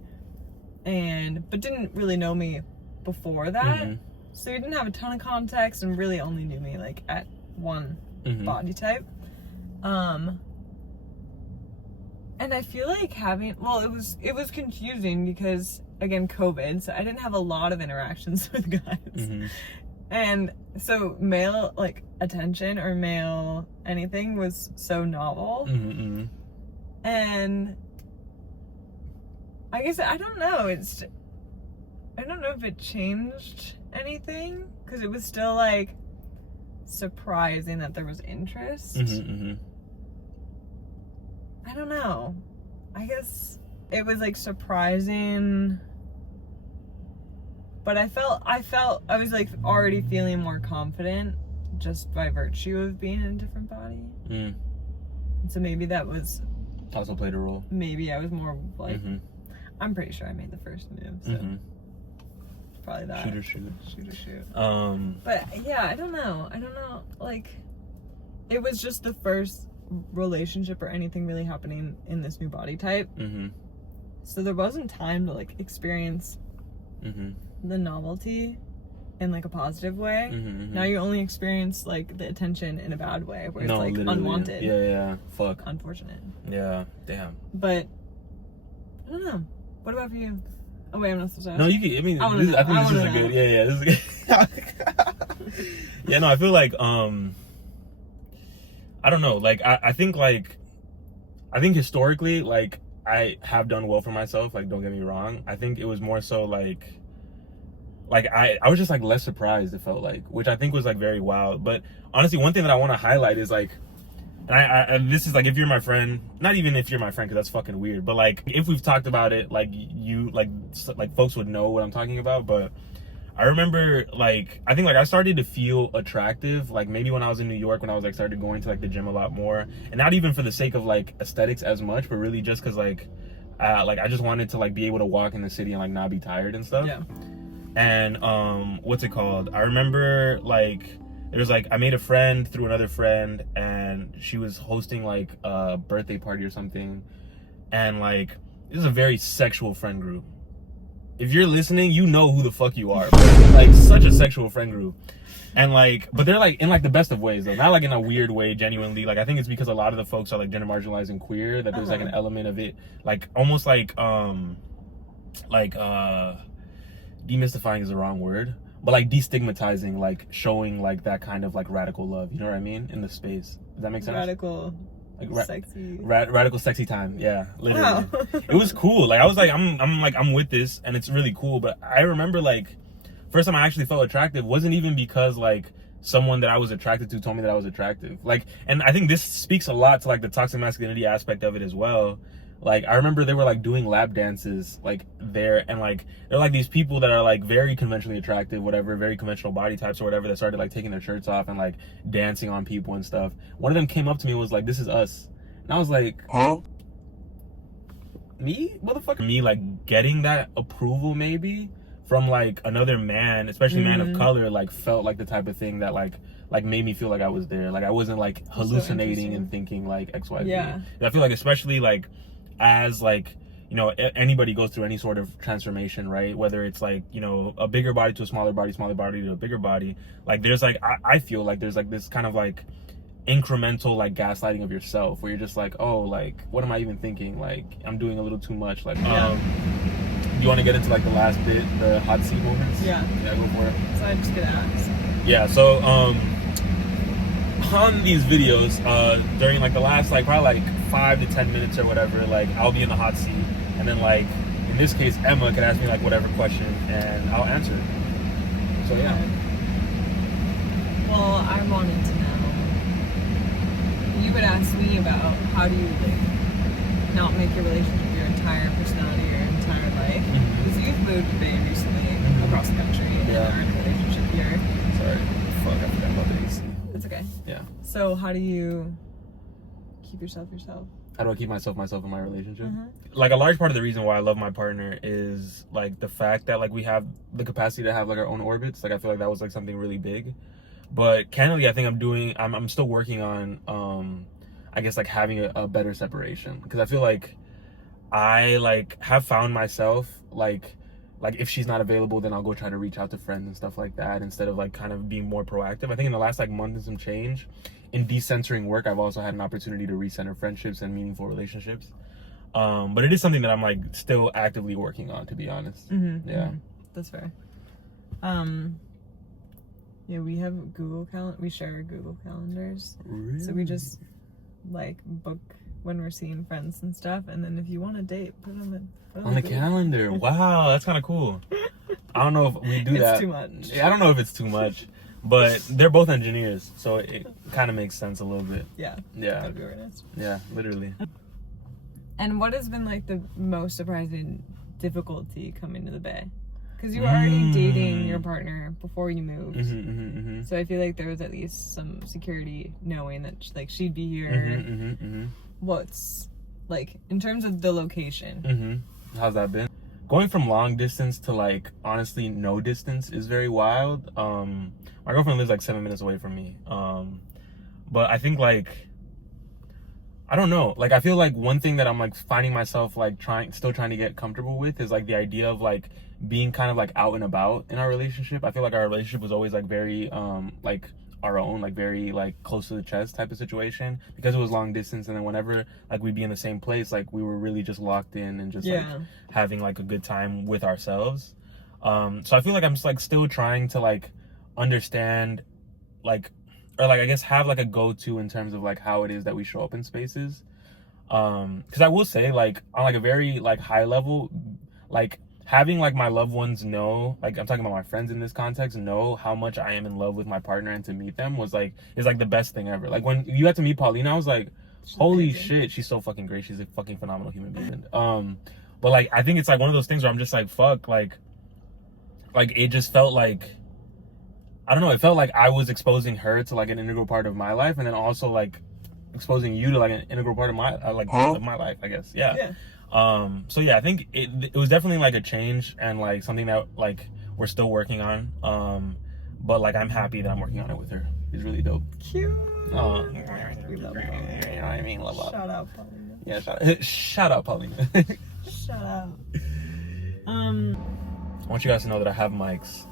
but didn't really know me before that. So he didn't have a ton of context and really only knew me like at one body type. And I feel like it was confusing because, again, COVID, so I didn't have a lot of interactions with guys. And so male like attention or male anything was so novel. And I guess I don't know if it changed anything, because it was still like surprising that there was interest. I don't know. I guess it was like surprising, but I was like already feeling more confident just by virtue of being in a different body. So maybe that was also played a role. Maybe I was more like, I'm pretty sure I made the first move, so probably that. Shoot. But yeah, I don't know. Like, it was just the first relationship or anything really happening in this new body type. So there wasn't time to like experience the novelty in like a positive way. Now you only experience like the attention in a bad way, where it's like unwanted. Fuck. Unfortunate. Yeah, damn. But I don't know. What about for you? Oh wait, I'm not supposed to ask. No, you can. I mean, I wanna this, know. I think I this is wanna a good. know. Yeah, this is good. Yeah, no, I feel like I don't know. Like I think historically, like I have done well for myself. Like don't get me wrong. I think it was more so like I was just like less surprised. It felt like, which I think was like very wild. But honestly, one thing that I want to highlight is like. And I this is like if you're my friend, not even if you're my friend, because that's fucking weird, but like if we've talked about it, like you like folks would know what I'm talking about. But I remember like I think like I started to feel attractive like maybe when I was in New York, when I was like started going to like the gym a lot more, and not even for the sake of like aesthetics as much, but really just because like I just wanted to like be able to walk in the city and like not be tired and stuff. Yeah. And what's it called? I remember like it was like I made a friend through another friend, and she was hosting like a birthday party or something, and like this is a very sexual friend group. If you're listening, you know who the fuck you are, bro. Like such a sexual friend group, and like, but they're like in like the best of ways though, not like in a weird way. Genuinely, like I think it's because a lot of the folks are like gender marginalized and queer that there's like an element of it, like almost like demystifying is the wrong word. But like destigmatizing, like showing like that kind of like radical love, you know what I mean, in the space. Does that make sense? Radical, like sexy. Radical sexy time, yeah, literally. Wow. It was cool. Like I was like, I'm with this, and it's really cool. But I remember like, first time I actually felt attractive wasn't even because like someone that I was attracted to told me that I was attractive. Like, and I think this speaks a lot to like the toxic masculinity aspect of it as well. Like I remember they were like doing lap dances like there, and like they're like these people that are like very conventionally attractive, whatever, very conventional body types or whatever, that started like taking their shirts off and like dancing on people and stuff. One of them came up to me and was like, "This is us," and I was like, "Huh? Me, motherfucker?" Me like getting that approval maybe from like another man, especially man of color, like felt like the type of thing that like made me feel like I was there. Like I wasn't like hallucinating and thinking like XYZ. Yeah. I feel like especially like as like, you know, anybody goes through any sort of transformation, right? Whether it's like, you know, a bigger body to a smaller body to a bigger body, like there's like I feel like there's like this kind of like incremental like gaslighting of yourself where you're just like, oh, like what am I even thinking? Like I'm doing a little too much. Like you want to get into like the last bit, the hot seat moments? Yeah, go for it. so I just get asked. Yeah, so on these videos, during like the last like probably like 5 to 10 minutes or whatever, like I'll be in the hot seat, and then like in this case Emma can ask me like whatever question and I'll answer it. So yeah. Well, I wanted to know, you would ask me about how do you like not make your relationship your entire personality, your entire life, because you've moved very recently across the country and are in a relationship here. Sorry, fuck, I forgot about the AC. It's okay. Yeah. So how do you keep yourself? How do I keep myself in my relationship? Like a large part of the reason why I love my partner is like the fact that like we have the capacity to have like our own orbits. Like I feel like that was like something really big. But candidly, I think I'm still working on I guess like having a better separation, because I feel like I like have found myself like if she's not available, then I'll go try to reach out to friends and stuff like that, instead of like kind of being more proactive. I think in the last like month and some change, in decentering work, I've also had an opportunity to recenter friendships and meaningful relationships. But it is something that I'm like still actively working on, to be honest. Yeah. That's fair. Yeah, we have we share Google calendars. Really? So we just like book when we're seeing friends and stuff, and then if you want a date, put them on the calendar. Wow, that's kind of cool. I don't know if we do that. It's too much. I don't know if it's too much, but they're both engineers, so it kind of makes sense a little bit. Yeah. Yeah. That'd be very nice. Yeah, literally. And what has been like the most surprising difficulty coming to the Bay? Because you were already dating your partner before you moved. So I feel like there was at least some security knowing that like she'd be here. What's like in terms of the location? How's that been? Going from long distance to like honestly no distance is very wild. My girlfriend lives like 7 minutes away from me. But I think like I don't know. Like I feel like one thing that I'm like finding myself like still trying to get comfortable with is like the idea of like being kind of like out and about in our relationship. I feel like our relationship was always like very like our own, like very like close to the chest type of situation, because it was long distance. And then whenever like we'd be in the same place, like we were really just locked in and just like having like a good time with ourselves. So I feel like I'm just like still trying to like understand like, or like I guess have like a go-to in terms of like how it is that we show up in spaces. Because I will say, like, on like a very like high level, like having like my loved ones know, like I'm talking about my friends in this context, know how much I am in love with my partner, and to meet them is like the best thing ever. Like when you got to meet Paulina, I was like, holy shit, she's so fucking great. She's a fucking phenomenal human being. But like I think it's like one of those things where I'm just like, fuck, like it just felt like, I don't know, it felt like I was exposing her to like an integral part of my life, and then also like exposing you to like an integral part of my of my life, I guess. Yeah. So yeah, I think it was definitely like a change, and like something that like we're still working on. But like I'm happy that I'm working on it with her. It's really dope. Cute. We love Paulina. You know what I mean? Love Shout out Paulina. Yeah, shout out Paulina. Shout out. I want you guys to know that I have mics.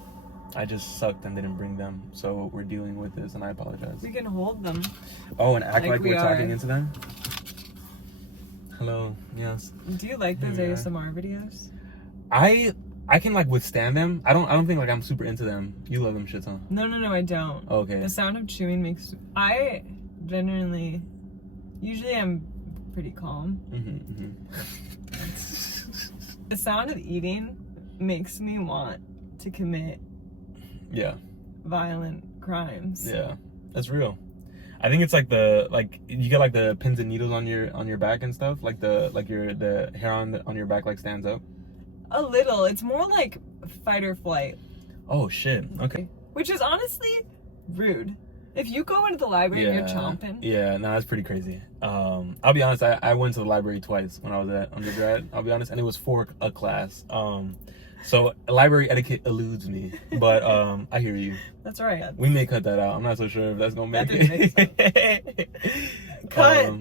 I just sucked and didn't bring them, so we're dealing with this, and I apologize. We can hold them. Oh, and act like we're are. talking into them? Hello, yes. Do you like those ASMR videos? I can like withstand them. I don't think like I'm super into them. You love them shits, huh? No, I don't. Okay. The sound of chewing makes... I generally... Usually I'm pretty calm. The sound of eating makes me want to commit violent crimes. Yeah, that's real. I think it's like you get like the pins and needles on your back and stuff, like the hair on your back like stands up. A little. It's more like fight or flight. Oh shit. Okay. Which is honestly rude. If you go into the library and you're chomping. Yeah, no, that's pretty crazy. I'll be honest, I went to the library twice when I was at undergrad, I'll be honest, and it was for a class. So library etiquette eludes me, but I hear you. That's all right. We may cut that out. I'm not so sure if that's gonna make it. Cut. I'm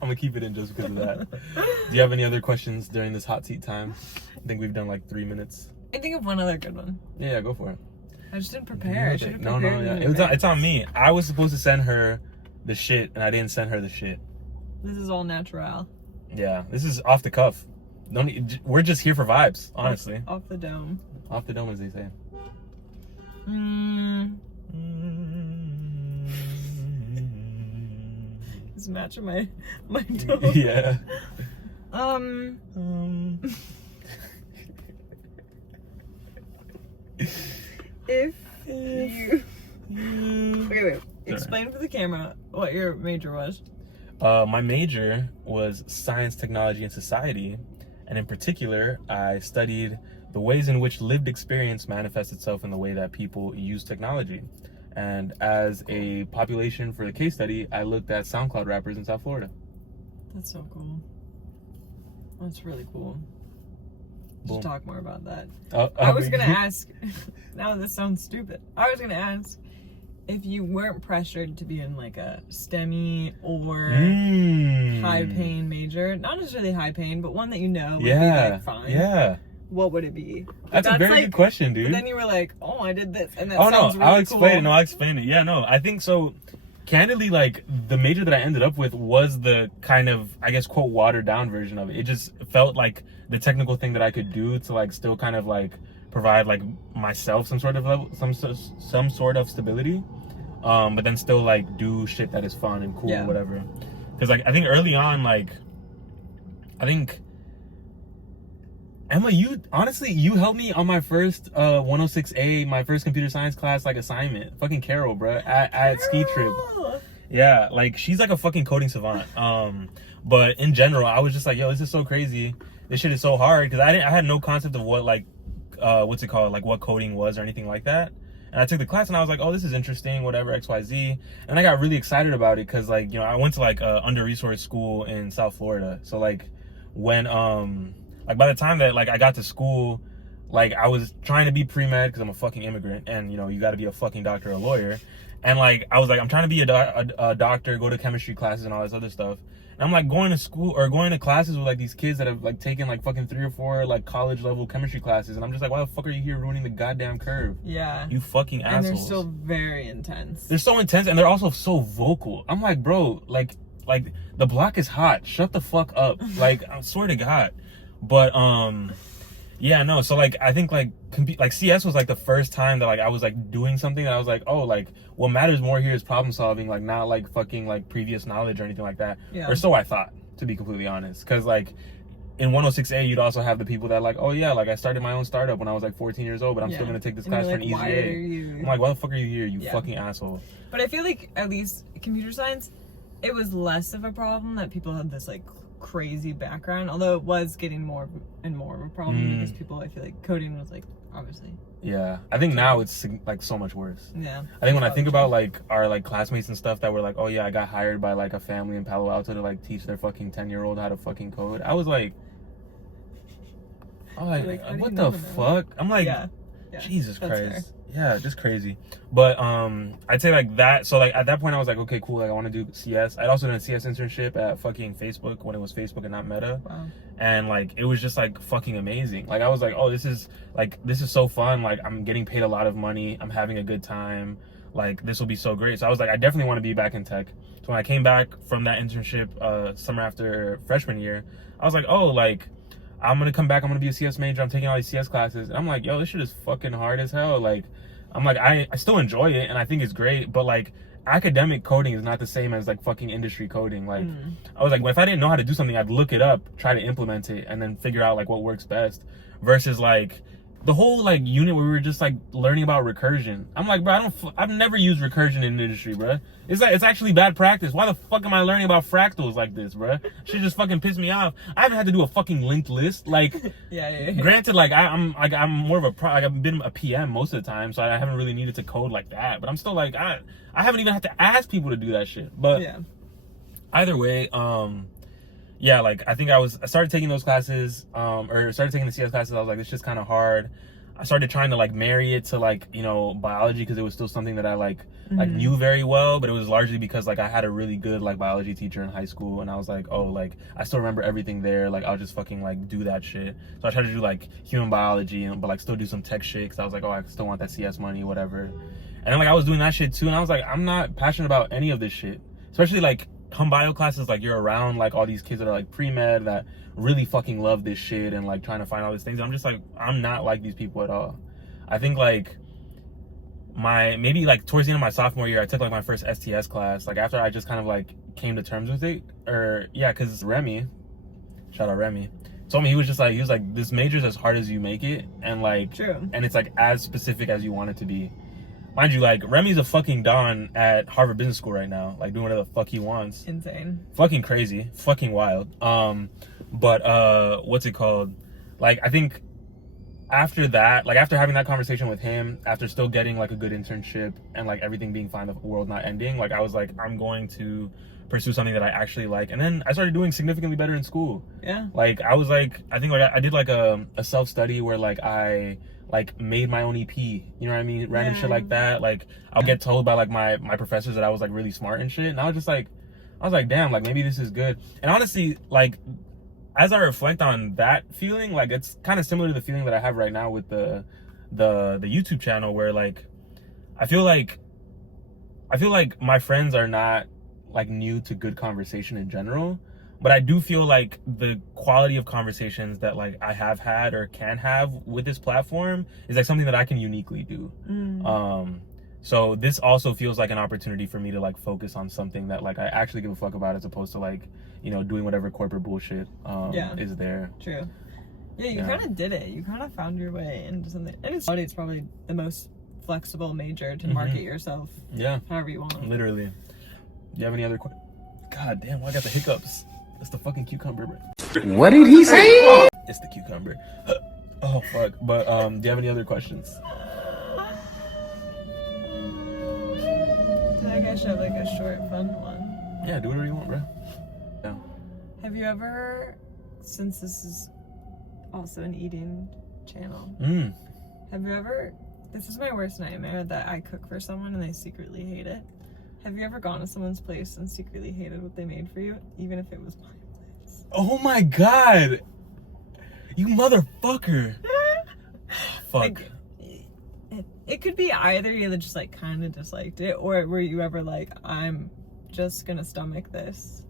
gonna keep it in just because of that. Do you have any other questions during this hot seat time? I think we've done like 3 minutes. I think of one other good one. Yeah, go for it. I just didn't prepare. I should have prepared. No. It's on me. I was supposed to send her the shit, and I didn't send her the shit. This is all natural. Yeah, this is off the cuff. We're just here for vibes, honestly. Off the dome. Off the dome, as they say. It's matching my dome. Yeah. If you wait. Explain for the camera what your major was. My major was Science, Technology, and Society. And in particular, I studied the ways in which lived experience manifests itself in the way that people use technology. And as a population for the case study, I looked at SoundCloud rappers in South Florida. That's so cool. That's really cool. Just talk more about that. I was going to ask, now this sounds stupid. I was going to ask if you weren't pressured to be in like a STEMmy or high paying major, not necessarily high paying, but one that you know would be like fine. Yeah. What would it be? That's a very good question, dude. But then you were like, oh, I did this, and that really sounds cool. I'll explain it. Yeah, no, I think so. Candidly, like the major that I ended up with was the kind of, I guess, quote, watered down version of it. It just felt like the technical thing that I could do to like still kind of like provide like myself some sort of level, some sort of stability. But then still like do shit that is fun and cool, whatever. Because like I think early on, like I think Emma, you helped me on my first 106A, my first computer science class like assignment. Fucking Carol, bro, at Ski Trip. Yeah, like she's like a fucking coding savant. But in general, I was just like, yo, this is so crazy. This shit is so hard, because I had no concept of what like what's it called, like what coding was or anything like that. And I took the class and I was like, oh, this is interesting, whatever, XYZ. And I got really excited about it because, like, you know, I went to like a under-resourced school in South Florida. So like when like by the time that like I got to school, like I was trying to be pre-med because I'm a fucking immigrant, and you know, you got to be a fucking doctor or a lawyer. And like I was like, I'm trying to be a doctor, go to chemistry classes and all this other stuff. And I'm like going to school or going to classes with like these kids that have like taken like fucking 3 or 4 like college level chemistry classes, and I'm just like, why the fuck are you here ruining the goddamn curve? Yeah. You fucking assholes. And they're still very intense. They're so intense, and they're also so vocal. I'm like, bro, like the block is hot. Shut the fuck up. Like, I swear to God. But yeah, no. So like, I think like CS was like the first time that like I was like doing something that I was like, oh, like what matters more here is problem solving, like not like fucking like previous knowledge or anything like that. Yeah. Or so I thought, to be completely honest. Because like in 106A, you'd also have the people that like, oh yeah, like I started my own startup when I was like 14 years old, but I'm still gonna take this class for an easy A. I'm like, why the fuck are you here, you fucking asshole? But I feel like at least computer science, it was less of a problem that people had this like crazy background, although it was getting more and more of a problem because people, I feel like coding was like obviously. Yeah, I think now it's like so much worse. Yeah. I think when I think about like our like classmates and stuff that were like, oh yeah, I got hired by like a family in Palo Alto to like teach their fucking 10-year-old how to fucking code. I was like, what the fuck? I'm like, Jesus Christ. Yeah, just crazy. But I'd say like that. So like at that point I was like, okay, cool, like I want to do CS. I'd also done a CS internship at fucking Facebook when it was Facebook and not Meta. Wow. And like it was just like fucking amazing. Like I was like, oh, this is so fun. Like I'm getting paid a lot of money. I'm having a good time. Like this will be so great. So I was like, I definitely want to be back in tech. So when I came back from that internship summer after freshman year, I was like, oh, like I'm gonna come back, I'm gonna be a CS major, I'm taking all these CS classes. And I'm like, yo, this shit is fucking hard as hell. Like I'm like, I still enjoy it and I think it's great, but like academic coding is not the same as like fucking industry coding. Like I was like, well, if I didn't know how to do something, I'd look it up, try to implement it, and then figure out like what works best. Versus like the whole like unit where we were just like learning about recursion. I'm like, bro, I've never used recursion in industry, bro. It's like, it's actually bad practice. Why the fuck am I learning about fractals like this, bro? Shit just fucking pissed me off. I haven't had to do a fucking linked list. Like, yeah. Granted, like I'm more of I've been a PM most of the time, so I haven't really needed to code like that. But I'm still like, I haven't even had to ask people to do that shit. But either way, yeah, like I think I started taking those classes, or started taking the CS classes. I was like, it's just kind of hard. I started trying to like marry it to like, you know, biology, because it was still something that I like knew very well, but it was largely because like I had a really good like biology teacher in high school, and I was like, oh, like I still remember everything there. Like I'll just fucking like do that shit. So I tried to do like human biology, but like still do some tech shit, because I was like, oh, I still want that CS money, whatever. And then like I was doing that shit too, and I was like, I'm not passionate about any of this shit, especially like hum bio classes. Like you're around like all these kids that are like pre-med that really fucking love this shit and like trying to find all these things. I'm just like, I'm not like these people at all. I think like maybe like towards the end of my sophomore year, I took like my first STS class, like after I just kind of like came to terms with it, or yeah, because Remy, shout out Remy, told me, he was like this major's as hard as you make it, and like and it's like as specific as you want it to be. Mind you, like Remy's a fucking don at Harvard Business School right now, like doing whatever the fuck he wants. Insane. Fucking crazy, fucking wild. But what's it called? Like I think after that, like after having that conversation with him, after still getting like a good internship and like everything being fine, the world not ending, like I was like, I'm going to pursue something that I actually like. And then I started doing significantly better in school. Yeah. Like I was like, I think like I did like a self-study where like I like made my own EP, you know what I mean? Random shit like that. Like I'll get told by like my professors that I was like really smart and shit. And I was like, damn, like maybe this is good. And honestly, like as I reflect on that feeling, like it's kind of similar to the feeling that I have right now with the YouTube channel, where like I feel like my friends are not like new to good conversation in general, but I do feel like the quality of conversations that like I have had or can have with this platform is like something that I can uniquely do. So this also feels like an opportunity for me to like focus on something that like I actually give a fuck about, as opposed to like, you know, doing whatever corporate bullshit is there. True. Yeah, you kind of did it. You kind of found your way into something. And it's probably the most flexible major to market yourself. Yeah. However you want. Literally. Do you have any other questions? God damn, I got the hiccups. That's the fucking cucumber, bro. What did he say? It's the cucumber. Oh, fuck. But do you have any other questions? I guess I have like a short, fun one. Yeah, do whatever you want, bro. Yeah. Have you ever, since this is also an eating channel, have you ever This is my worst nightmare, that I cook for someone and they secretly hate it. Have you ever gone to someone's place and secretly hated what they made for you, even if it was my place? Oh my god! You motherfucker! Fuck. Like, it could be either you just like kind of disliked it, or were you ever like, I'm just gonna stomach this?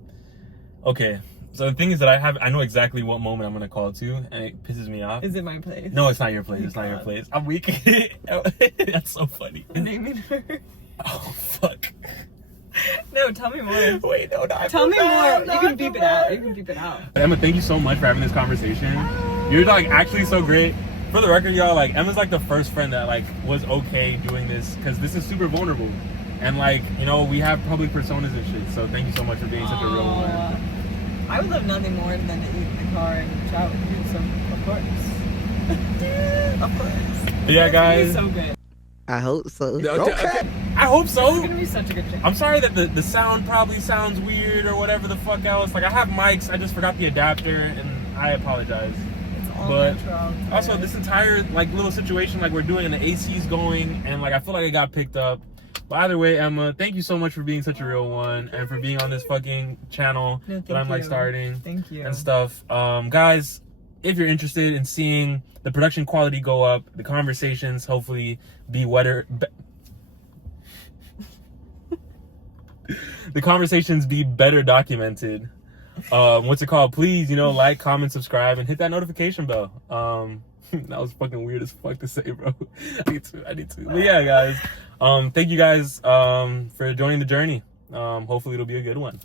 Okay, so the thing is that I know exactly what moment I'm gonna call to, and it pisses me off. Is it my place? No, it's not your place. It's not your place. I'm weak. That's so funny. Naming her. Oh fuck. No, tell me more. Wait, no, Tell me more. You can beep it out. You can beep it out. Emma, thank you so much for having this conversation. You're like actually so great. For the record, y'all, like Emma's like the first friend that like was okay doing this, because this is super vulnerable, and like, you know, we have public personas and shit. So thank you so much for being such a real one. I would love nothing more than to eat in the car and chat with you. So of course, of course. Yeah, guys. It's gonna be so good. I hope so. Okay. I hope so. It's gonna be such a good trip. I'm sorry that the sound probably sounds weird or whatever the fuck else. Like, I have mics, I just forgot the adapter, and I apologize. It's all But natural. also, this entire like little situation like we're doing, and the AC's going, and like I feel like it got picked up. But either way, Emma, thank you so much for being such a real one, and for being on this fucking channel that I'm like starting. Thank you. And stuff. Guys, if you're interested in seeing the production quality go up, the conversations hopefully be the conversations be better documented. What's it called? Please, you know, like, comment, subscribe, and hit that notification bell. That was fucking weird as fuck to say, bro. I need to. But yeah, guys. Thank you guys for joining the journey. Hopefully it'll be a good one.